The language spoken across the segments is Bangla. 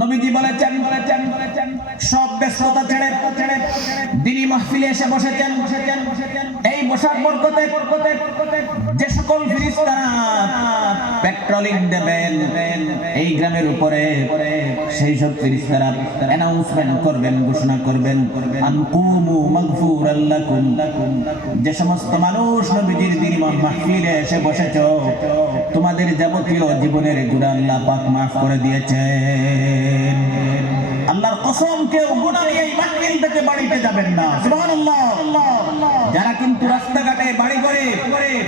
নবীজি বলেছেন সব ব্যস্ততা ছেড়ে দিনী মাহফিলে এসে বসেছেন। এই বসার বরকতে যে সকল ফেরেশতারা পেট্রোলিং দেবেন এই গ্রামের উপরে, সেই সব ফেরেশতারা অ্যানাউন্সমেন্ট করবেন, ঘোষণা করবেন, আনকুমু মাগফুরাল লাকুম। যে সমস্ত মানুষ নবীজির দিনী মাহফিলে এসে বসেছ, তোমাদের যাবতীয় জীবনের গুনাহ আল্লাহ পাক মাফ করে দিয়েছেন। আল্লাহর কসম, কেউ গুনাহ নিয়ে এই মাহফিল থেকে বাড়িতে যাবেন না। সুবহানাল্লাহ। যারা কিন্তু রাস্তাঘাটে বাড়ি করে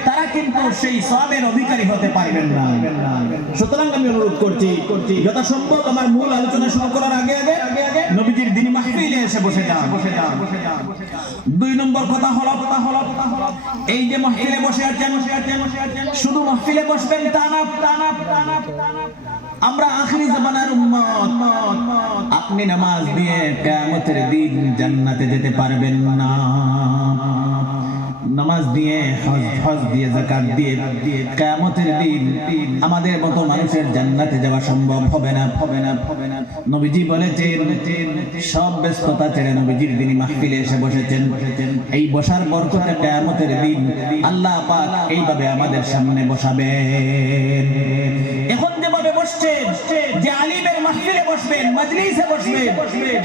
তারা কিন্তু সেই সওয়াবের অধিকারী হতে পারবেন না। সুতরাং আমি অনুরোধ করছি, যথাসম্ভব আমার মূল আলোচনা শুরু করার আগে নবীজির দিনী মাহফিলে এসে বসে যান। 2 নম্বর কথা হলো এই যে মাহফিলে বসে আছেন, শুধু মাহফিলে বসবেন তা না। আমরা আখিরি জামানার উম্মত। আপনি নামাজ দিয়ে কিয়ামতের দিন জান্নাতে যেতে পারবেন না। নামাজ দিয়ে হজ দিয়ে যাকাত দিয়ে কিয়ামতের দিন আমাদের মতো মানুষের জান্নাতে যাওয়া সম্ভব হবে না। নবীজি বলেছেন সব ব্যস্ততা ছেড়ে নবীজির দিনী মাহফিলে এসে বসেছেন। এই বসার বরকতে কিয়ামতের দিন আল্লাহ পাক এইভাবে আমাদের সামনে বসাবেন। এখন যেভাবে বসছেন, যে আলিমের মাহফিলে বসবেন, মজলিসে বসবেন,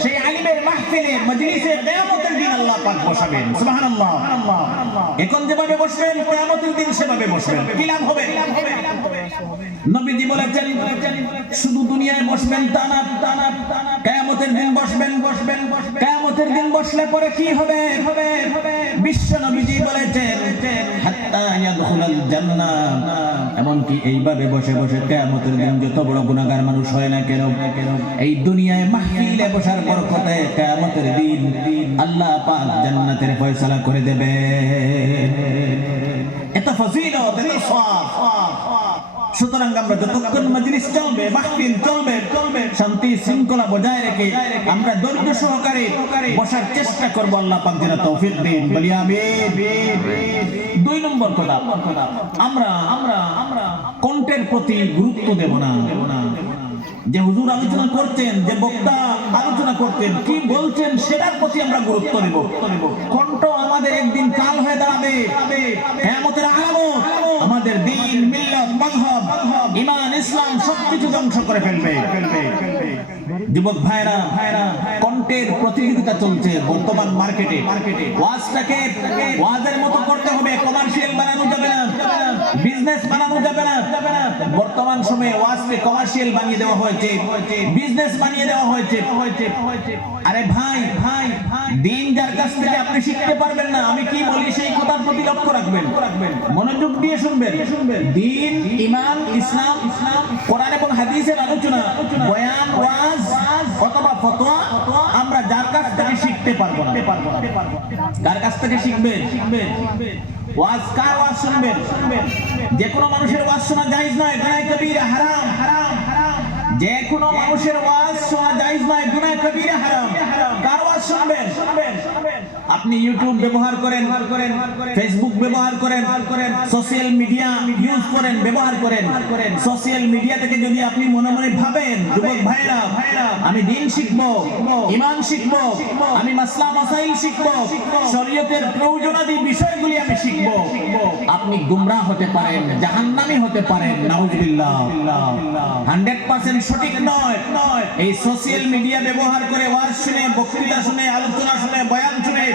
সেই আলিমের মাহফিলে মজলিসে কিয়ামতের দিন আল্লাহ পাক বসাবেন। সুবহানাল্লাহ। এখন যেভাবে বসবেন কিয়ামতের দিন সেভাবে বসবেন। কি লাভ হবে? নবীজি বলেছেন শুধু দুনিয়ায় বসবেন তা না, কিয়ামতের দিন বসবেন। কিয়ামতের দিন বসলে পরে কি হবে? বিশ্ব নবীজি বলেছেন হাত্তা ইয়াদখুলাল জান্নাহ। এমনকি এইভাবে বসে বসে কিয়ামতের দিন যত বড় গুনাহগার মানুষ হয় না কেন, এই দুনিয়ায় মাহফিলে বসার বরকতে কিয়ামতের দিন আল্লাহ পাক জান্নাতের ফয়সালা করে দেবে। এত ফজিলত, এত সওয়াব। সুতরাং আমরা যতক্ষণ মজলিস চলবে, মাহফিল চলবে, শান্তি শৃঙ্খলা বজায় রেখে আমরা ধৈর্য সহকারে বসার চেষ্টা করব। আল্লাহ পাক যেন তৌফিক দেন, বলি আমিন। 2 নম্বর কথা, আমরা কণ্ঠের প্রতি গুরুত্ব দেব না। যে হুজুর আলোচনা করছেন, যে বক্তা আলোচনা করতেন, কি বলছেন সেটার প্রতি আমরা গুরুত্ব দেব। কণ্ঠ আমাদের একদিন কাল হয়ে দাঁড়াবে। কিয়ামতের আলামত আমাদের দ্বীন, মিল্লাত, মাযহাব, ঈমান, ইসলাম সবকিছু ধ্বংস করে ফেলবে। যুবক ভাইরা, কণ্ঠের প্রতিযোগিতা চলছে বর্তমান মার্কেটে। ওয়াজটাকে ওয়াজের মতো করতে হবে, কমার্শিয়াল বানানো যাবে না, বিজনেস বানানো যাবে না। বর্তমান সময়ে ওয়াজকে কমার্শিয়াল বানিয়ে দেওয়া হয়েছে, বিজনেস বানিয়ে দেওয়া হয়েছে। আরে ভাই, দিন যার কাছ থেকে আপনি শিখতে পারবেন না, আমি কি বলি সেই কথার প্রতি লক্ষ্য রাখবেন, মনোযোগ দিয়ে শুনবেন। দিন, ঈমান, ইসলাম, কোরআন এবং হাদিসের আলোচনা, বয়ান, ওয়াজ অথবা ফতোয়া আমরা যার কাছ থেকে শিখতে পারবো না। কার কাছ থেকে শিখবেন? ওয়াজ, কার ওয়াজ শুনবেন? যে কোনো মানুষের ওয়াজ শোনা জায়েজ নয়, গুনাহ কবিরা, হারাম। যে কোনো মানুষের ওয়াজ শোনা জায়েজ নয়, গুনাহ কবিরা, হারাম। কার ওয়াজ শুনবেন? আপনি ইউটিউব ব্যবহার করেন, ফেসবুক ব্যবহার করেন, সোশ্যাল মিডিয়া ইউজ করেন, ব্যবহার করেন। সোশ্যাল মিডিয়া থেকে যদি আপনি মনে মনে ভাবেন, যুবক ভাইরা আমি দিন শিখবো, ঈমান শিখবো, আমি মাসলা মাসাইল শিখবো, শরীয়তের প্রয়োজনাদি বিষয়গুলি আমি শিখবো, আপনি গুমরাহ হতে পারেন, জাহান্নামী হতে পারেন। নাউজুবিল্লাহ। 100% সঠিক নয়। এই সোশ্যাল মিডিয়া ব্যবহার করে ওয়াজ শুনে, বক্তৃতা শুনে, আলোচনা শুনে, বয়ান শুনে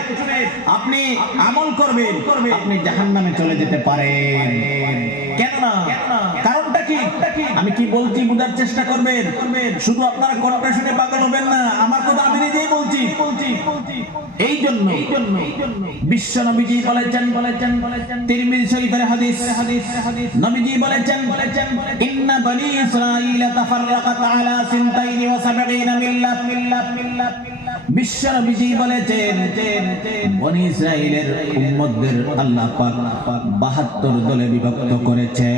আপনি আমল করবেন, আপনি জাহান্নামে চলে যেতে পারেন। কেন না? কারণটা কি? আমি কি বলছি বুঝার চেষ্টা করবেন। শুধু আপনারা কোরআন শুনে পাগল হবেন না, আমার কথা আমি নিজেই বলছি। এই জন্য বিশ্ব নবীজি বলেছেন, তিরমিজি শরীফের হাদিস, নবীজি বলেছেন ইন্না বনি ইসরাঈল তাফাররাকাত আলা 72 মিল্লাত। বিশ্ব নবীজি বলেছেন বনি ইসরাঈলের উম্মতদের আল্লাহ পাক 72 দলে বিভক্ত করেছে।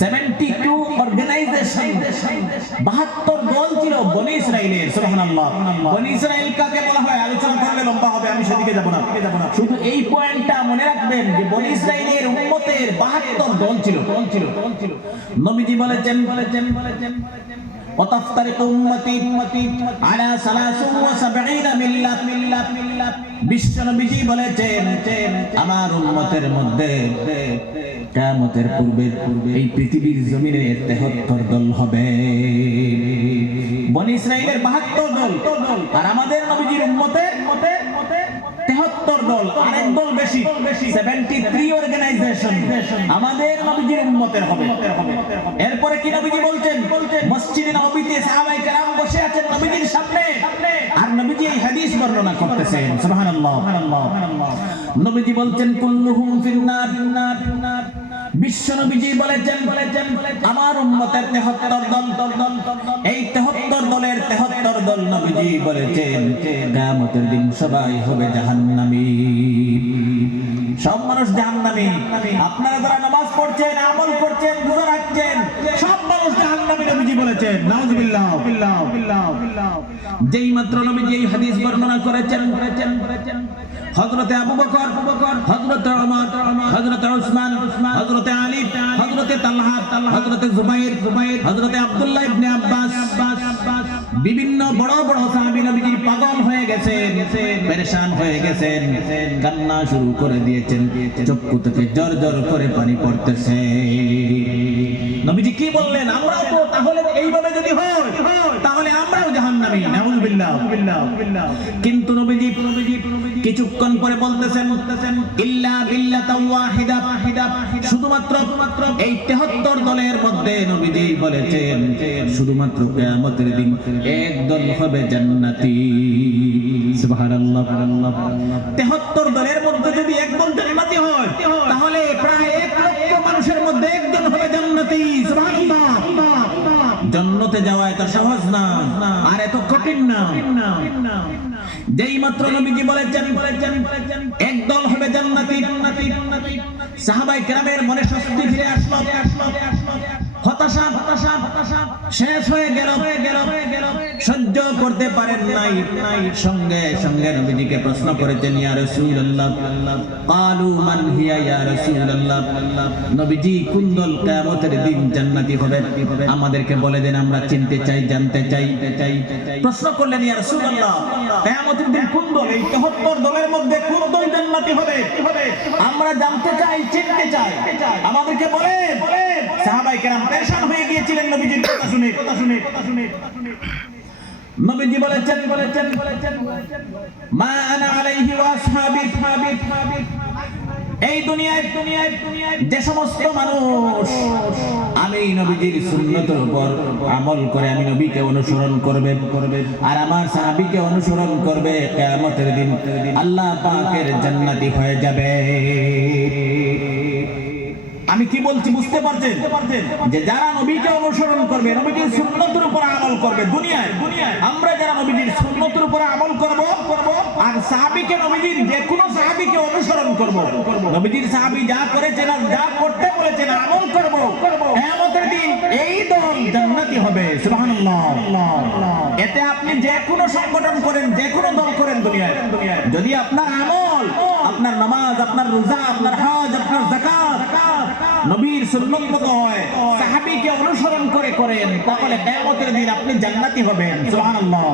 72 অর্গানাইজেশন, 72 দল ছিল বনি ইসরাঈলের। সুবহানাল্লাহ। বনি ইসরাঈল কাকে বলা হয় আলোচনা করলে লম্বা হবে, আমি সেদিকে যাব না। শুধু এই পয়েন্টটা মনে রাখবেন যে বনি ইসরাঈলের উম্মতের 72 দল ছিল। নবীজি বলেছেন وتفترق أمتي على 73 মিল্লাত বিশ্ব নবীজি বলেছেন আমার উম্মতের মধ্যে কিয়ামতের পূর্বে এই পৃথিবীর জমিনে 73 দল হবে। বনি ইসরাইলের 72 দল আর আমাদের নবীজির উম্মতের 73 দল, আরেক দল বেশি 73 অর্গানাইজেশন আমাদের নবীজির উম্মতের হবে। এরপরে কি নবীজি বলছেন? মসজিদে নববীতে সাহাবায়ে কেরাম বসে আছেন নবীজির সামনে আর নবীজি এই হাদিস বর্ণনা করতেছেন। সুবহানাল্লাহ। নবীজি বলছেন কুল্লুহুম ফিন্নার। বিশ্ব নবীজি বলেছেন আমার উম্মতের 73 দল, এই 73 দলের 73 দল নবীজি বলেছেন কিয়ামতের দিন সবাই হবে জাহান্নামী। সব মানুষ জাহান্নামী। আপনারা যারা নামাজ পড়ছেন, আমল করছেন, রোজা রাখছেন, সব মানুষ জাহান্নামী নবীজি বলেছেন। নাউযুবিল্লাহ। যেই মাত্র নবীজি এই হাদিস বর্ণনা করেছেন হযরতে আবু বকর, হযরতে ওমর, হযরতে উসমান, হযরতে আলী, হযরতে তালহা, হযরতে জুবাইর, হযরতে আব্দুল্লাহ ইবনে আব্বাস, বিভিন্ন বড় বড় সাহাবী নবীজির পাগল হয়ে গেছেন, পেরেশান হয়ে গেছেন, কান্না শুরু করে দিয়েছেন, চক্ষু থেকে জর করে পানি পড়তেছে। নবীজি কি বললেন? আমরাও তো তাহলে এইভাবে যদি হয় তাহলে আমরাও জাহান্নামী। নাউযুবিল্লাহ। কিন্তু নবীজি কিছুক্ষণ পরে বলতেছেন ইল্লা বিল্লাতাও ওয়াহিদা, শুধুমাত্র এই 73 দলের মধ্যে নবীজি বলেছেন শুধুমাত্র কিয়ামতের দিন এক দল হবে জান্নাতি। সুবহানাল্লাহ। 73 দলের মধ্যে যদি একদল জান্নাতি হয় তাহলে প্রায় 1 লক্ষ মানুষের মধ্যে একজন হবে জান্নাতি। সুবহানাল্লাহ। জান্নাতে যাওয়া এত সহজ না আর এত কঠিন না। যেই মাত্র নবীজি বলেছেন একদল হবে জান্নাতি, সাহাবায়ে কেরামের মনে স্বস্তি ফিরে আসলো, হতাশা শেষ হয়ে গেল, সহ্য করতে পারেন নাই। সঙ্গে সঙ্গে নবীজিকে প্রশ্ন করেছেন ইয়া রাসূলুল্লাহ, ক্বালু মান হিয়া ইয়া রাসূলুল্লাহ, নবীজি কোন দল কিয়ামতের দিন জান্নাতি হবে আমাদেরকে বলে দেন, আমরা চিনতে চাই, জানতে চাই। প্রশ্ন করলেন ইয়া রাসূলুল্লাহ কিয়ামতের দিন কোন দল, এই 73 দলের মধ্যে কোন দল জান্নাতি হবে আমরা জানতে চাই, চিনতে চাই, আমাদেরকে বলেন। সাহাবায়ে কেরাম পেরেশান হয়ে গিয়েছিলেন নবীজির কথা শুনে। নবীজি বলেছেন মা আনা আলাইহি ওয়া আসহাবি, এই দুনিয়ায় যে সমস্ত মানুষ আমি নবীজির সুন্নতের উপর আমল করে আমি নবীকে অনুসরণ করবে আর আমার সাহাবীকে অনুসরণ করবে, কিয়ামতের দিন আল্লাহ পাকের জান্নাতি হয়ে যাবে। আমি কি বলছি বুঝতে পারছেন? যে যারা নবীকে অনুসরণ করবে, নবীজির সুন্নতের উপর আমল করবে, দুনিয়ায় আমরা যারা নবীজির সুন্নতের উপর আমল করব আর সাহাবীকে, নবীজির যে কোনো সাহাবীকে অনুসরণ করব, নবীজির সাহাবী যা করেছেন আর যা করতে বলেছেন আমল করব, কিয়ামতের দিন এই দল জান্নাতি হবে। সুবহানাল্লাহ। এতে আপনি যে কোনো সংগঠন করেন, যে কোনো দল করেন দুনিয়ায়, যদি আপনার আমল, আপনার নামাজ, আপনার রোজা, আপনার হজ, আপনার যাকাত নবীর সুন্নত মতো হয়, সাহাবীকে অনুসরণ করে করেন, তাহলে কিয়ামতের দিন আপনি জান্নাতি হবেন। সুবহানাল্লাহ।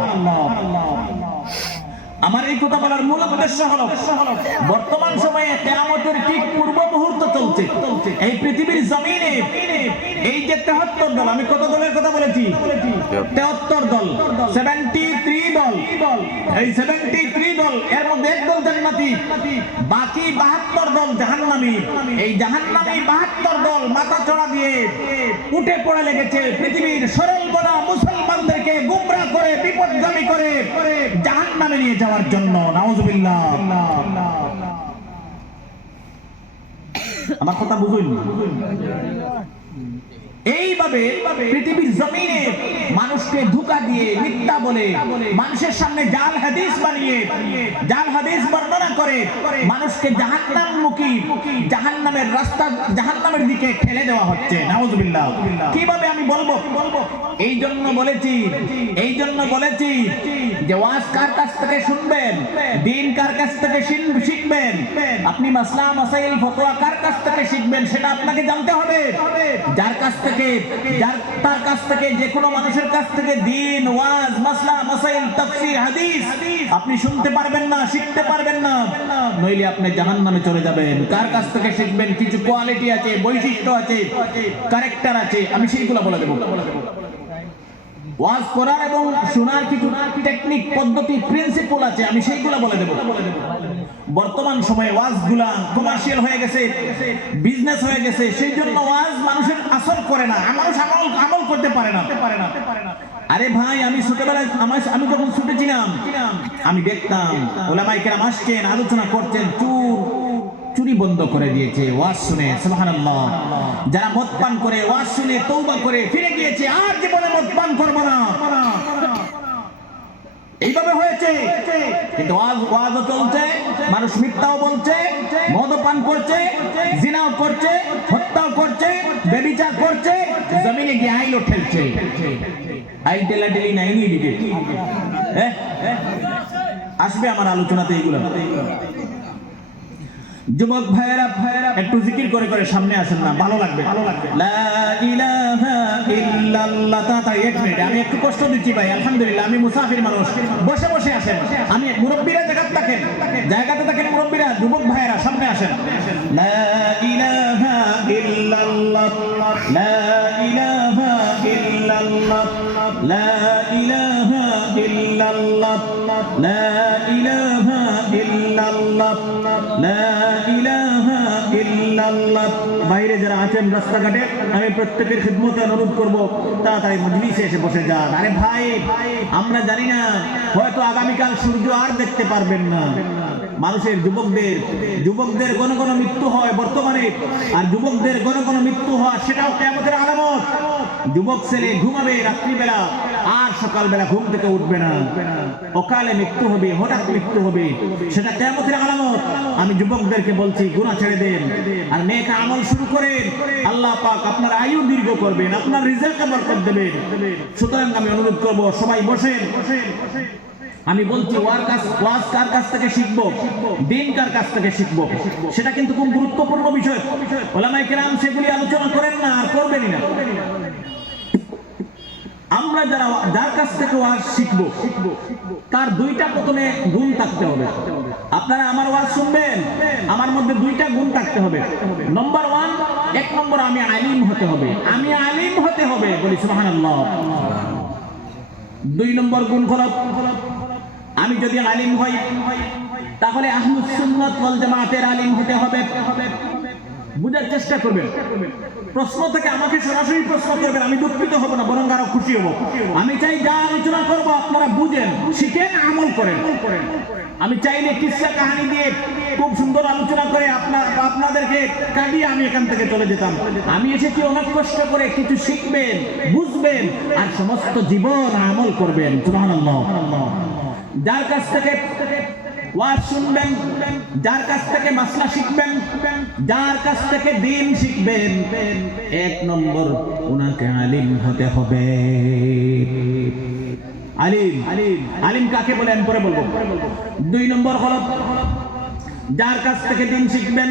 আমার এই কথা বলার মূল উদ্দেশ্য হলো বর্তমান সময়ে কিয়ামতের ঠিক পূর্ব মুহূর্ত চলছে এই পৃথিবীর জমিনে। এই যে 73 দল, আমি কত দলের কথা বলেছি? 73 দল, 73 দল। এই 73 দল এর মধ্যে এক দল জান্নাতি, বাকি 72 দল জাহান্নামী। এই জাহান্নামী 72 দল মাথা চড়া দিয়ে উঠে পড়ে লেগেছে পৃথিবীর সরল বনা মুসলমানদেরকে গুমরাহ করে, বিপদগামী করে জাহান্নামে নিয়ে যাওয়ার জন্য। নাউযুবিল্লাহ। আমার কথা বুঝুন। এইভাবে পৃথিবীর জমিনে মানুষকে ধোঁকা দিয়ে, মিথ্যা বলে, মানুষের সামনে জাল হাদিস বানিয়ে, জাল হাদিস বর্ণনা করে মানুষকে জাহান্নামমুখী, জাহান্নামের রাস্তা, জাহান্নামের দিকে ঠেলে দেওয়া হচ্ছে। নাউযুবিল্লাহ। কিভাবে আমি বলবো? এই জন্য বলেছি যে ওয়াজ কার কাছ থেকে শুনবেন, দিন কার কাছ থেকে শিখবেন, আপনি মাসলা মাসাইল ফতোয়া কার কাছ থেকে শিখবেন সেটা আপনাকে জানতে হবে। যার কাছ থেকে তার কাছ থেকে যে কোনো মানুষের কাছ থেকে দ্বীন, ওয়াজ, মাসলা মাসাইল, তাফসীর, হাদিস আপনি শুনতে পারবেন না, শিখতে পারবেন না, নইলে আপনি জাহান্নামে চলে যাবেন। কার কাছ থেকে শিখবেন? কিছু কোয়ালিটি আছে, বৈশিষ্ট্য আছে, ক্যারেক্টার আছে, আমি সেইগুলো বলে দেব। ওয়াজ করার এবং শোনার কিছু টেকনিক, পদ্ধতি, প্রিন্সিপল আছে, আমি সেইগুলো বলে দেব। বর্তমান সময়ে ওয়াজগুলা কমার্শিয়াল হয়ে গেছে, বিজনেস হয়ে গেছে, সেই জন্য ওয়াজ মানুষের আসর করে না, মানুষ আমল করতে পারে না। আরে ভাই, আমি ছোটবেলায় আমি যখন ছোট ছিলাম আমি দেখতাম ওলামায়ে কেরাম আসছেন, আলোচনা করছেন, চুরি বন্ধ করে দিয়েছে ওয়াজ শুনে, সুবহানাল্লাহ। যারা মদ পান করে ওয়াজ শুনে তওবা করে ফিরে গিয়েছে, আর জীবনে মদ পান করব না, এইভাবে হয়েছে। কিন্তু ওয়াজ চলছে, মানুষ মিথ্যাও বলছে, মদ পান করছে, জিনাও করছে, হত্যাও করছে, ব্যভিচার করছে, জমিনে গিয়ে আইলও ঠেলছে। আইল টেলাটেলি নাই নি দিকে আসবে আমার আলোচনাতে এইগুলো। যুবক ভাইয়েরা একটু জিকির করে করে সামনে আসেন না, ভালো লাগবে। লা ইলাহা ইল্লাল্লাহ। তাড়াতাড়ি 1 মিনিট, আমি একটু কষ্ট দিচ্ছি ভাই, আলহামদুলিল্লাহ। আমি মুসাফির মানুষ, বসে বসে আসেন। আমি মুরব্বীরা জায়গাতে থাকেন মুরব্বীরা, যুবক ভাইয়েরা সামনে আসেন। লা ইলাহা ইল্লাল্লাহ, লা ইলাহা ইল্লাল্লাহ, লা ইলাহা ইল্লাল্লাহ, লা ইলাহা ইল্লাল্লাহ, লা ইলাহা ইল্লাল্লাহ। বাইরে যারা আছেন রাস্তাঘাটে, আমি প্রত্যেকের খিদমতে অনুরোধ করব তাড়াতাড়ি মজলিসে এসে বসে যান। আরে ভাই, আমরা জানি না, হয়তো আগামীকাল সূর্য আর দেখতে পারবেন না। মানুষের যুবকদের কোন মৃত্যু হয় বর্তমানে, আর যুবকদের কোন মৃত্যু হয় সেটাও কিয়ামতের আলামত। যুবক ছেলে ঘুমাবে রাত্রিবেলা, আর সকালবেলা ঘুম থেকে উঠবে না, অকালে মৃত্যু হবে, হঠাৎ মৃত্যু হবে, সেটা কিয়ামতের আলামত। আমি যুবকদেরকে বলছি, গুনাহ ছেড়ে দেন আর নেক আমল শুরু করেন। আল্লাহ পাক আপনার আয়ু দীর্ঘ করবেন, আপনার রিজকে বরকত দেবেন। সুতরাং আমি অনুরোধ করব, সবাই বসেন। আমি বলছি, ওয়াজ কার কাছ থেকে শিখবো, দ্বীন কার কাছ থেকে শিখবো, সেটা কিন্তু খুব গুরুত্বপূর্ণ বিষয়। ওলামায়ে কেরাম সেগুলি আলোচনা করেন না, আর করবেনই না। আমরা যার কাছ থেকে ওয়াজ শিখবো, তার 2টা প্রথমে গুণ থাকতে হবে। আপনারা আমার ওয়াজ শুনবেন, আমার মধ্যে 2টা গুণ থাকতে হবে। নম্বর 1 নম্বর, আমি আলিম হতে হবে, বলি সুবহানাল্লাহ। 2 নম্বর গুণ হলো, আমি যদি আলিম হই তাহলে আহলুস সুন্নাত ওয়াল জামাতের আলিম হতে হবে। বুঝার চেষ্টা করবেন। প্রশ্ন থেকে আমাকে সরাসরি প্রশ্ন করবেন, আমি দুঃখিত হব না, বরং আরো খুশি হব। আমি চাই যা আলোচনা করব আপনারা বুঝেন, শিখেন, আমল করেন। আমি চাইলে কিসসা কাহিনী দিয়ে খুব সুন্দর আলোচনা করে আপনাদেরকে কাটিয়ে আমি এখান থেকে চলে যেতাম। আমি এসেছি অনেক কষ্ট করে, কিছু শিখবেন, বুঝবেন, আর সমস্ত জীবন আমল করবেন। সুবহানাল্লাহ। যার কাছ থেকে ওয়াজ শুনবেন, যার কাছ থেকে মাসলা শিখবেন, যার কাছ থেকে দ্বীন শিখবেন, 1 নম্বর উনাকে আলিম হতে হবে। আলিম কাকে বলেন পরে বলবো। 2 নম্বর হলো, যার কাছ থেকে দ্বীন শিখবেন,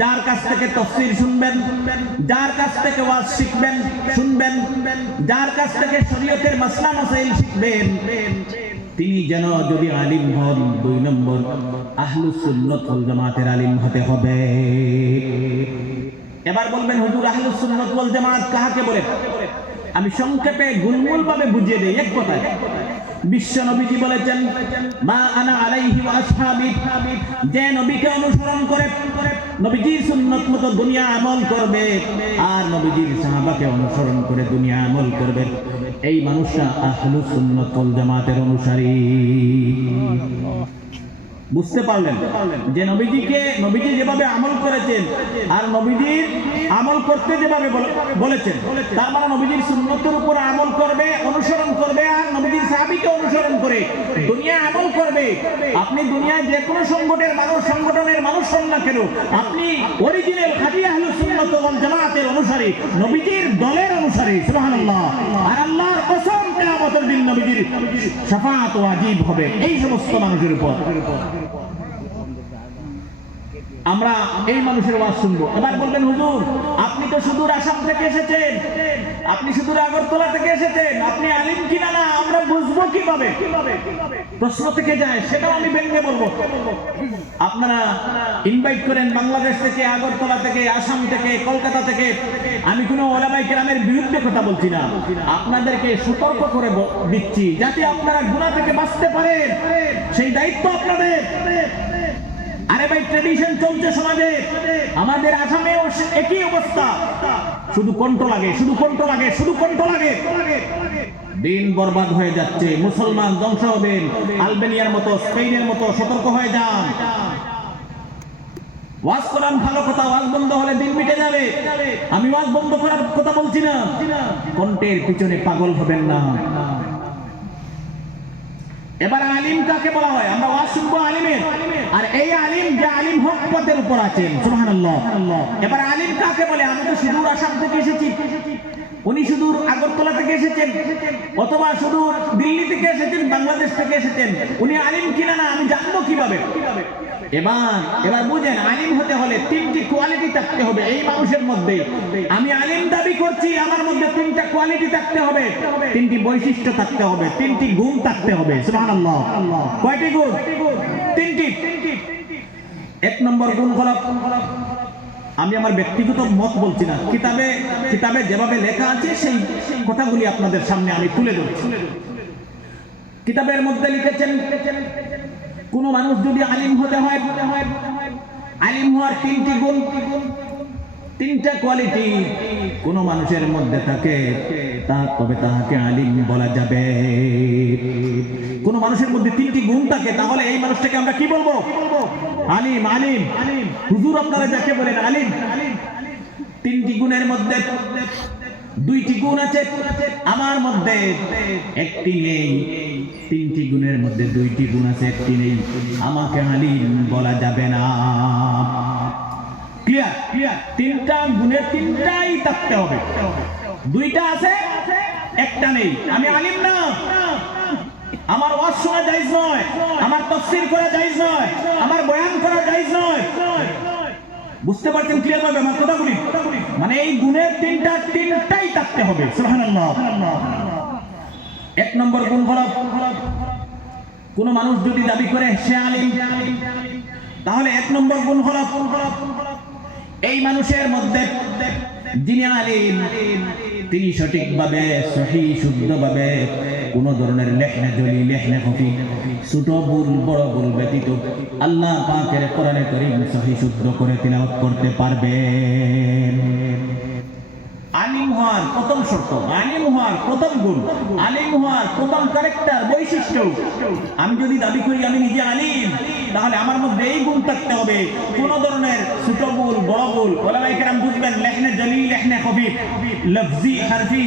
যার কাছ থেকে তাফসীর শুনবেন, যার কাছ থেকে ওয়াজ শিখবেন, শুনবেন, যার কাছ থেকে শরীয়তের মাসলা মাসাইল শিখবেন, তিনি যেন যদি আলিম হন, 2 নম্বর আহলুস সুন্নাত ওয়াল জামাতের আলিম হতে হবে। এবার বলবেন, হুজুর আহলুস সুন্নাত ওয়াল জামাত কাকে বলে? আমি সংক্ষেপে গুলমুল ভাবে বুঝিয়ে দেই এক কথায়। বিশ্ব নবীজি বলেছেন, মা আনা আলাইহি ওয়া আসহাবি, যে নবীকে অনুসরণ করে, নবীজির সুন্নাত মতো দুনিয়া আমল করবে, আর নবীজির সাহাবাকে অনুসরণ করে দুনিয়া আমল করবে, এই মানুষরা আহলুস সুন্নাত ওয়াল জামাতের অনুসারী। বুঝতে পারলেন যে নবীজি যেভাবে আমল করেছেন আর নবীজির আমল করতে যেভাবে বলেছেন, তার মানে নবীজির সুন্নতের উপর আমল করবে, অনুসরণ করবে, আর নবীজির সাহাবীকে অনুসরণ করে দুনিয়া আমল করবে। আপনি দুনিয়ায় যে কোনো সংগঠনের মানুষ হন না কেন, আপনি অরিজিনাল খাঁটি আহলুস সুন্নাত ওয়াল জামাতের অনুসারী, নবীজির দলের অনুসারী। সুবহানাল্লাহ। আর আল্লাহর কসম, কিয়ামতের দিন নবীজির শাফাআত ওয়াজিব হবে এই সমস্ত মানুষের উপর। আমরা এই মানুষের ওয়াজ শুনবো। এবার বলবেন হুজুর আপনি তো সুদূর আসাম থেকে এসেছেন, আপনি সুদূর আগরতলা থেকে এসেছেন, আপনি আলিম কিনা না আমরা বুঝবো কিভাবে? প্রশ্ন থেকে যায়, সেটাও আমি ভেঙে বলবো। আপনারা ইনভাইট করেন বাংলাদেশ থেকে, আগরতলা থেকে, আসাম থেকে, কলকাতা থেকে। আমি কোনো ওলামায়ে কেরামের বিরুদ্ধে কথা বলছি না, আপনাদেরকে সতর্ক করে দিচ্ছি যাতে আপনারা গুনাহ থেকে বাঁচতে পারেন, সেই দায়িত্ব আপনাদের। আরে ভাই ট্রেডিশন চলছে সমাজে, আমাদের আসামেও একই অবস্থা, শুধু কণ্ঠ লাগে, শুধু কণ্ঠ লাগে, শুধু কণ্ঠ লাগে। দিন বরবাদ হয়ে যাচ্ছে, মুসলমান ধ্বংস হবেন। আলবেনিয়ার মতো, স্পেনের মতো সতর্ক হয়ে যান। ওয়াজ করান ভালো কথা, ওয়াজ বন্ধ হলে দিন মিটে যাবে। আমি ওয়াজ বন্ধ করার কথা বলছি না, কণ্ঠের পিছনে পাগল হবেন না। এবার আলিম কাকে বলা হয়? আমরা ওয়াজ শুনবো আলিমের, আর এই আলিম যে আলিম হক পথের উপর আছেন, সুবহানাল্লাহ। এবার আলিম কাকে বলে? আমি তো সুদূর আসাম থেকে এসেছি, উনি সুদূর আগরতলা থেকে এসেছেন, অথবা সুদূর দিল্লি থেকে এসেছেন, বাংলাদেশ থেকে এসেছেন, উনি আলিম কিনা না আমি জানবো কিভাবে? এবার বুঝেন, আলিম হতে হলে তিনটি কোয়ালিটি থাকতে হবে এই মানুষের মধ্যে। আমি আলিম দাবি করছি, আমার মধ্যে তিনটা কোয়ালিটি থাকতে হবে, তিনটি বৈশিষ্ট্য থাকতে হবে, তিনটি গুণ থাকতে হবে। সুবহানাল্লাহ। কয়টি গুণ? তিনটি। এক নম্বর গুণ হলো, আমি আমার ব্যক্তিগত মত বলছি না, কিতাবে যেভাবে লেখা আছে সেই কথাগুলি আপনাদের সামনে আমি তুলে ধরছি। কিতাবের মধ্যে লিখেছেন, কোন মানুষ যদি আলিম হতে হয়, আলিম হওয়ার তিনটি গুণ, তিনটা কোয়ালিটি কোন মানুষের মধ্যে থাকে, তবে তাহাকে আলিম বলা যাবে। কোন মানুষের মধ্যে তিনটি গুণ থাকে, তাহলে এই মানুষটাকে আমরা কি বলবো? আলিম। আলিম হুজুর আপনারা যাকে বলেন আলিম। তিনটি গুণের মধ্যে দুইটি গুণ আছে আমার মধ্যে, একটি নেই। তিনটি গুণের মধ্যে দুইটি গুণ আছে, একটি নেই, আমাকে আলিম বলা যাবে না। ক্লিয়ার? তিনটা গুণের তিনটাই থাকতে হবে। দুইটা আছে, একটা নেই, আমি আলিম না। আমার ওয়াজ শোনা জায়েজ নয়, আমার তাফসীর করা জায়েজ নয়, আমার বয়ান করা জায়েজ নয়। বুঝতে পারছেন ক্লিয়ার ভাবে আমার কথাগুলি? মানে এই গুণের তিনটাই থাকতে হবে। সুবহানাল্লাহ। এক নম্বর গুণ হলো, কোন মানুষ যদি দাবি করে সে আলিম, তাহলে এক নম্বর গুণ হলো এই মানুষের মধ্যে যিনি আলিম তিনি সঠিকভাবে, সহিহ শুদ্ধভাবে কোন ধরনের লেখনা জলি, লেখনা কপি, ছোট ভুল বড় ভুল ব্যতীত আল্লাহ পাকের কোরআনে কারীম সহিহ শুদ্ধ করে তিলাওয়াত করতে পারবে। আলিম হওয়ার প্রথম শর্ত, আলিম হওয়ার প্রথম গুণ, আলিম হওয়ার প্রথম ক্যারেক্টার, বৈশিষ্ট্য। আমি যদি দাবি করি আমি নিজে আলিম, তাহলে আমার মধ্যে এই গুণ থাকতে হবে, কোন ধরনের ছোট ভুল বড় ভুল, ওলামায়ে কেরাম বুঝবেন, লেখনা জলি, লেখনা খফি, লফজি হারফি,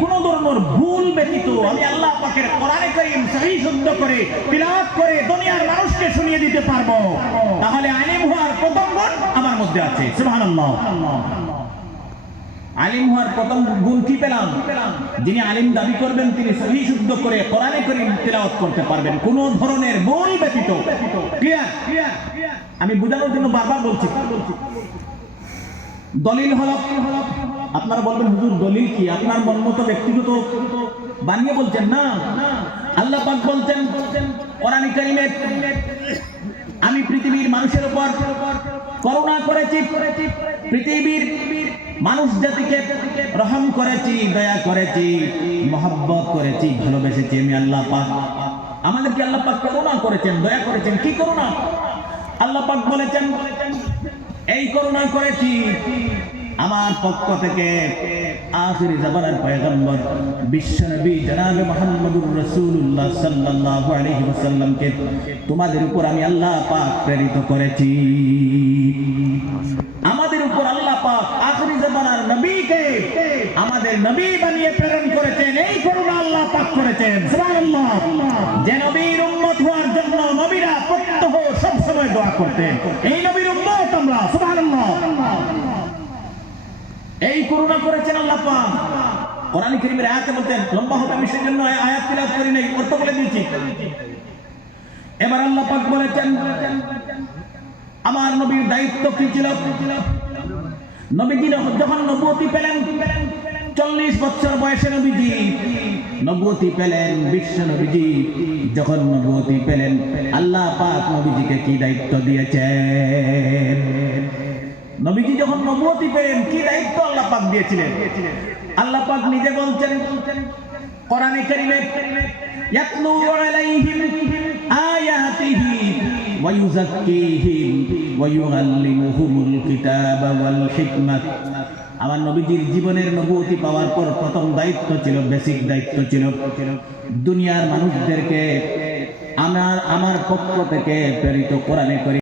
কোন ধরনের ভুল ব্যতীত আমি আল্লাহ পাকের কোরআনে কারীম সহিহ শুদ্ধ করে তিলাওয়াত করে দুনিয়ার মানুষকে শুনিয়ে দিতে পারবো। তাহলে আলিম হওয়ার প্রথম গুণ আমার মধ্যে আছে। সুবহানাল্লাহ। আলিম হওয়ার প্রথম গুণ কি পেলাম? যিনি আলিম দাবি করবেন তিনি সহিহ শুদ্ধ করে কোরআনে কারীম তিলাওয়াত করতে পারবেন, কোন ধরনের ভুল ব্যতীত। ক্লিয়ার? আমি বোঝানোর জন্য বারবার বলছি। দলিল হলো, আপনারা বলবেন হুজুর দলিল কি? আপনার মন মতো ব্যক্তিগত বানিয়ে বলছেন না। আল্লাহ পাক বলছেন কোরআনে কারীমে, আমি পৃথিবীর মানুষের উপর করুণা করেছি, পৃথিবীর মানুষ জাতিকে রহম করেছি, দয়া করেছি, মহব্বত করেছি, ভালোবেসেছি আমি আল্লাহ পাক। আমাদেরকে আল্লাহ পাক করুণা করেছেন, দয়া করেছেন। কি করুণা? আল্লাহ পাক বলেছেন এই করুণা করেছি আমার পক্ষ থেকে আখির জামানার পয়গম্বর বিশ্বনবী জনাবে মুহাম্মদুর রাসূলুল্লাহ সাল্লাল্লাহু আলাইহি ওয়াসাল্লামকে তোমাদের উপর আমি আল্লাহ পাক প্রেরিত করেছি। আমাদের উপর আল্লাহ পাক আখির জামানার নবীকে আমাদের নবী বানিয়ে প্রেরণ করেছেন। এই করুণা আল্লাহ পাক করেছেন। সুবহানাল্লাহ। যে নবীর উম্মত হওয়ার জন্য নবীরা প্রত্যহ সব সময় দোয়া করতেন, এই নবীর উম্মত আমরা। সুবহানাল্লাহ। এই করুণা করেছেন আল্লাহ পাক। কোরআন কারীমের আয়াতে বলতেন, লম্বা হবে আমি সেজন্য আয়াত তিলাওয়াত করি নাই, অর্থ বলে দিয়েছি। এবার আল্লাহ পাক বলেছেন আমার নবীর দায়িত্ব কি ছিল? নবীজি যখন নবুয়তি পেলেন, 40 বছর বয়সে নবীজি নবুয়তি পেলেন। বিশ্ব নবীজি যখন নবুয়তি পেলেন, আল্লাহ পাক নবীজিকে কি দায়িত্ব দিয়েছেন? নবীজি যখন নবুয়তি পেলেন, কি দায়িত্ব আল্লাহ পাক দিয়েছিলেন? আল্লাহ পাক নিজে বলছেন কোরআনে কারীমে, ইয়াতলু আলাইহিম আয়াতিহি ওয়া ইউযাক্কিহিম ওয়া ইউআল্লিমুহুমুল কিতাবা ওয়াল হিকমাত। আমার নবীজির জীবনের নবুয়তি পাওয়ার পর প্রথম দায়িত্ব ছিল, বেসিক দায়িত্ব ছিল, দুনিয়ার মানুষদেরকে আমার পক্ষ থেকে প্রেরিত কোরআনে